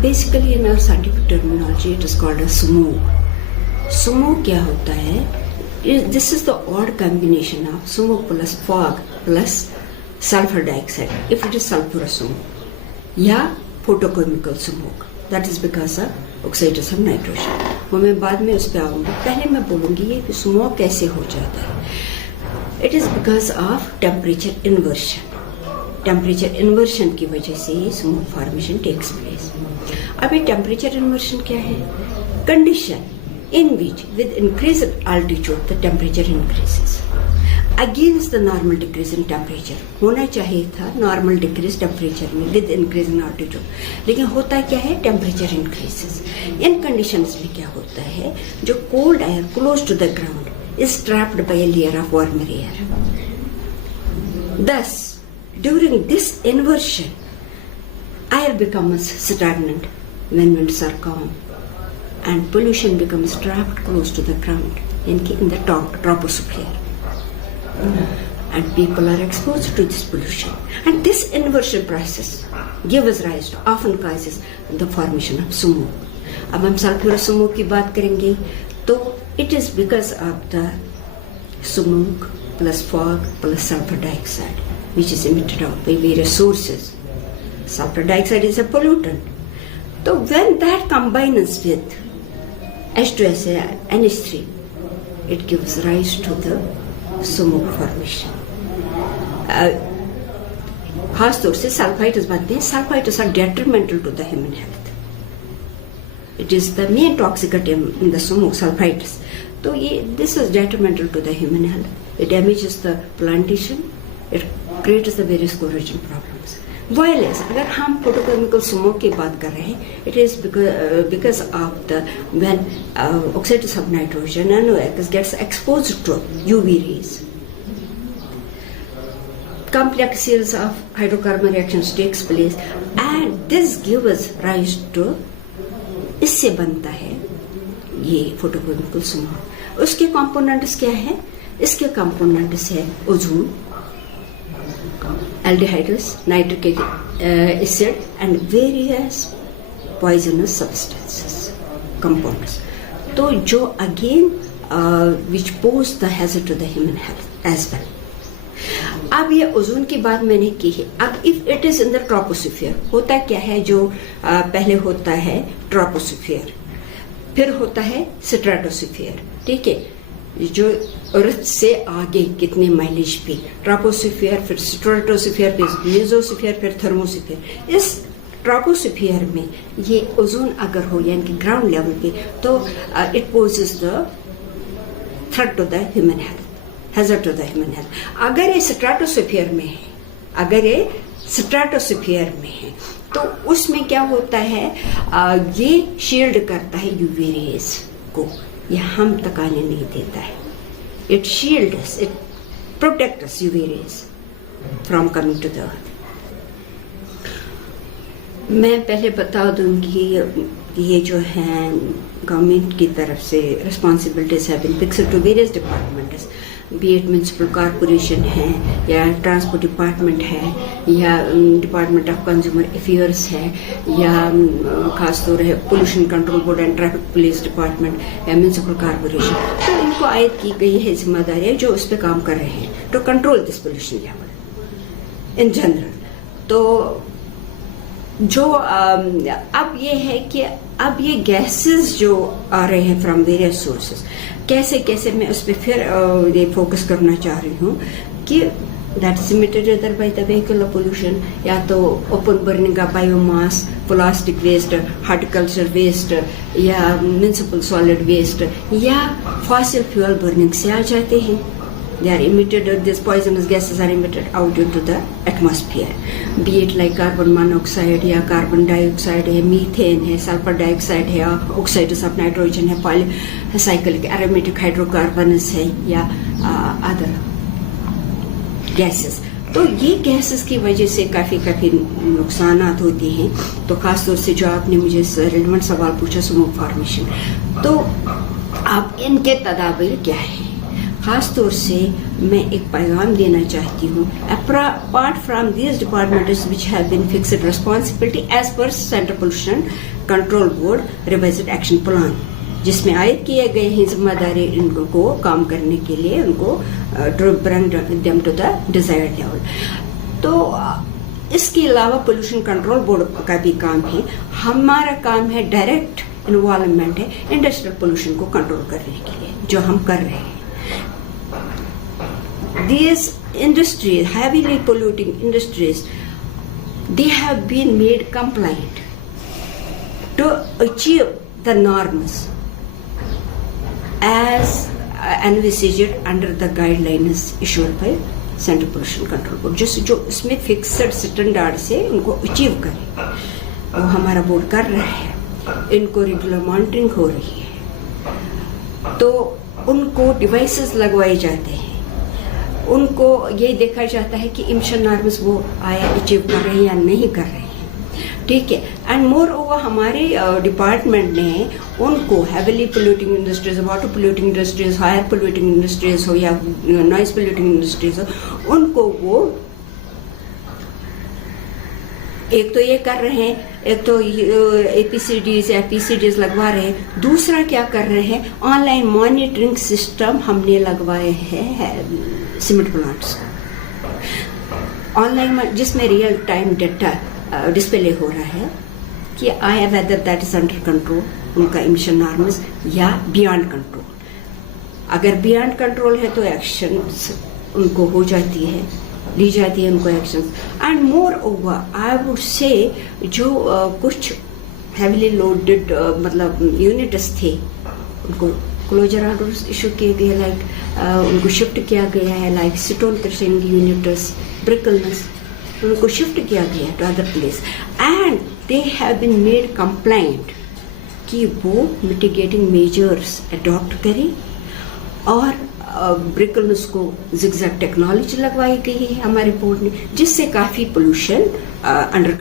Basically, in our scientific terminology, it is called a smoke. Smoke क्या होता है? This is the odd combination of smoke plus fog plus sulfur dioxide. If it is sulfurous smoke, या photochemical smoke, that is because of oxidation of nitrogen. वो मैं बाद में उस पर आऊंगी. पहले मैं बोलूंगी ये कि smoke कैसे हो जाता है. It is because of temperature inversion. Temperature inversion की वजह से ये स्मोक फॉर्मेशन टेक्स प्लेस. अब ये टेम्परेचर इन्वर्शन क्या है? Condition in which with increase altitude the temperature increases against the normal decrease in temperature. होना चाहिए था नॉर्मल डिक्रीज टेम्परेचर में विद इंक्रीज इन अल्टीट्यूड, लेकिन होता क्या है? Temperature increases. इन कंडीशंस में क्या होता है? जो cold air close to the ground is trapped by a layer of warmer air. Thus, during this inversion, air becomes stagnant when winds are calm, and pollution becomes trapped close to the ground in the troposphere. And people are exposed to this pollution. And this inversion process gives rise to, often causes the formation of smoke. अब हम sulfurous smoke की बात करेंगे तो it is because of the smoke plus fog plus sulfur dioxide, which is emitted out by various sources. Sulfur dioxide is a pollutant. So when that combines with H2SO NH3, it gives rise to the smoke formation. खास तौर से sulphides बनते हैं. Sulphides are detrimental to the human health. It is the main toxicity in the smoke, sulfides. तो ये this is detrimental to the human health. It damages the plantation. It creates the various corrosion problems. While अगर हम photochemical smoke की बात कर रहे हैं, it is because of the when oxidation of nitrogen and gets exposed to UV rays, complex series of hydrocarbon reactions takes place, and this gives rise to, इससे बनता है ये photochemical smoke. उसके components क्या है? इसके components है ozone, aldehydes, nitric acid, and various poisonous substances, compounds. तो जो again which pose the hazard to the human health as well. अब ये ओजोन की बात मैंने की है. अब if it is in the troposphere, होता क्या है? जो पहले होता है ट्रोपोस्फीयर, फिर होता है स्ट्रेटोस्फीयर. ठीक है, जो अर्थ से आगे कितने माइलेज पे ट्रोपोस्फीयर, फिर स्ट्रेटोस्फीयर, फिर मेसोस्फीयर, फिर थर्मोस्फीयर. इस ट्रोपोस्फीयर में ये ओजोन अगर हो यानी कि ग्राउंड लेवल पे, तो it poses the threat to the human health, hazard to the human health. अगर ये स्ट्रेटोस्फीयर में है, अगर ये स्ट्रेटोस्फीयर में है, तो उसमें क्या होता है? ये शील्ड करता है यूवी रेज को, ये हम तक आने नहीं देता है. It shields, it protects UV rays from coming to the earth. मैं पहले बता दूंगी ये जो है गवर्नमेंट की तरफ से responsibilities have been fixed to various departments, be it municipal corporation है या ट्रांसपोर्ट डिपार्टमेंट है या डिपार्टमेंट ऑफ कंज्यूमर अफेयर्स है या खासतौर है pollution control board and traffic police department या म्यूनसिपल कॉरपोरेशन. तो इनको आयद की गई है जिम्मेदारियां जो उस पर काम कर रहे हैं to control this pollution level in general. तो जो अब ये है कि अब ये गैसेस जो आ रहे हैं फ्रॉम वेरियस सोर्सेस, कैसे कैसे मैं उस पर फिर ये फोकस करना चाह रही हूँ कि that is emitted other by the vehicle pollution, या तो open burning of biomass, plastic waste, horticulture waste, या म्यूनिसिपल सॉलिड वेस्ट, या फॉसिल फ्यूल बर्निंग से आ जाते हैं. They are emitted, these poisonous gases are emitted out into the atmosphere, be it like carbon monoxide या carbon dioxide है, methane है, sulphur dioxide है, ऑक्साइड्स ऑफ नाइट्रोजन है, पॉलीसाइक्लिक एरोमेटिक हाइड्रोकार्बन्स है, या अदर गैसेस. तो ये गैसेस की वजह से काफी नुकसानात होती हैं. तो खासतौर से जो आपने मुझे रिलेवेंट सवाल पूछा स्मोक फॉर्मेशन, तो आप इनके तदाबीर क्या है? खास तौर से मैं एक पैगाम देना चाहती हूँ, apart from these departments which have been fixed responsibility as per Central Pollution Control Board revised action plan, जिसमें आयद किए गए हैं जिम्मेदारी इनको काम करने के लिए, उनको to bring them to the desired level. तो इसके अलावा पोल्यूशन कंट्रोल बोर्ड का भी काम है. हमारा काम है, डायरेक्ट इन्वॉल्वमेंट है इंडस्ट्रियल पोल्यूशन को कंट्रोल करने के लिए, जो हम कर रहे हैं. These industries, heavily polluting industries, they have been made compliant to achieve the norms as envisaged under the guidelines issued by Central Pollution Control Board. जो इसमें फिक्स्ड स्टैंडर्ड से उनको अचीव करें, वो हमारा बोर्ड कर रहा है. इनको रेगुलर मॉनिटरिंग हो रही है. तो उनको डिवाइसेस लगवाए जाते हैं, उनको ये देखा जाता है कि इमिशन नॉर्म्स वो आया अचीव कर रहे हैं या नहीं कर रहे हैं. ठीक है. एंड मोर ओवर हमारे डिपार्टमेंट ने उनको heavily polluting industries, water polluting industries, higher polluting industries हो या नॉइज पोल्यूटिंग इंडस्ट्रीज हो, उनको वो एक तो ये कर रहे हैं, एक तो एपीसीडीज या पीसीडीज लगवा रहे हैं. दूसरा क्या कर रहे हैं, ऑनलाइन मॉनिटरिंग सिस्टम हमने लगवाए हैं सीमेंट प्लांट्स ऑनलाइन, जिसमें रियल टाइम डेटा डिस्प्ले हो रहा है कि आया whether that is under control, उनका इमिशन नॉर्म्स या बियॉन्ड कंट्रोल. अगर बियॉन्ड कंट्रोल है तो एक्शन उनको हो जाती है, ली जाती है उनको action. And more over I would say जो कुछ हैवीली लोडेड मतलब यूनिट्स थे, उनको क्लोजर ऑर्डर्स इशू किए गए, लाइक उनको शिफ्ट किया गया है, like stone crushing units, brick kilns, उनको शिफ्ट किया गया to other place. And they have been made compliant कि वो मिटिगेटिंग मेजर्स अडॉप्ट करें. और ब्रिकलनेस को जिगजैग टेक्नोलॉजी लगवाई गई है हमारे बोर्ड ने, जिससे काफी पोल्यूशन अंडर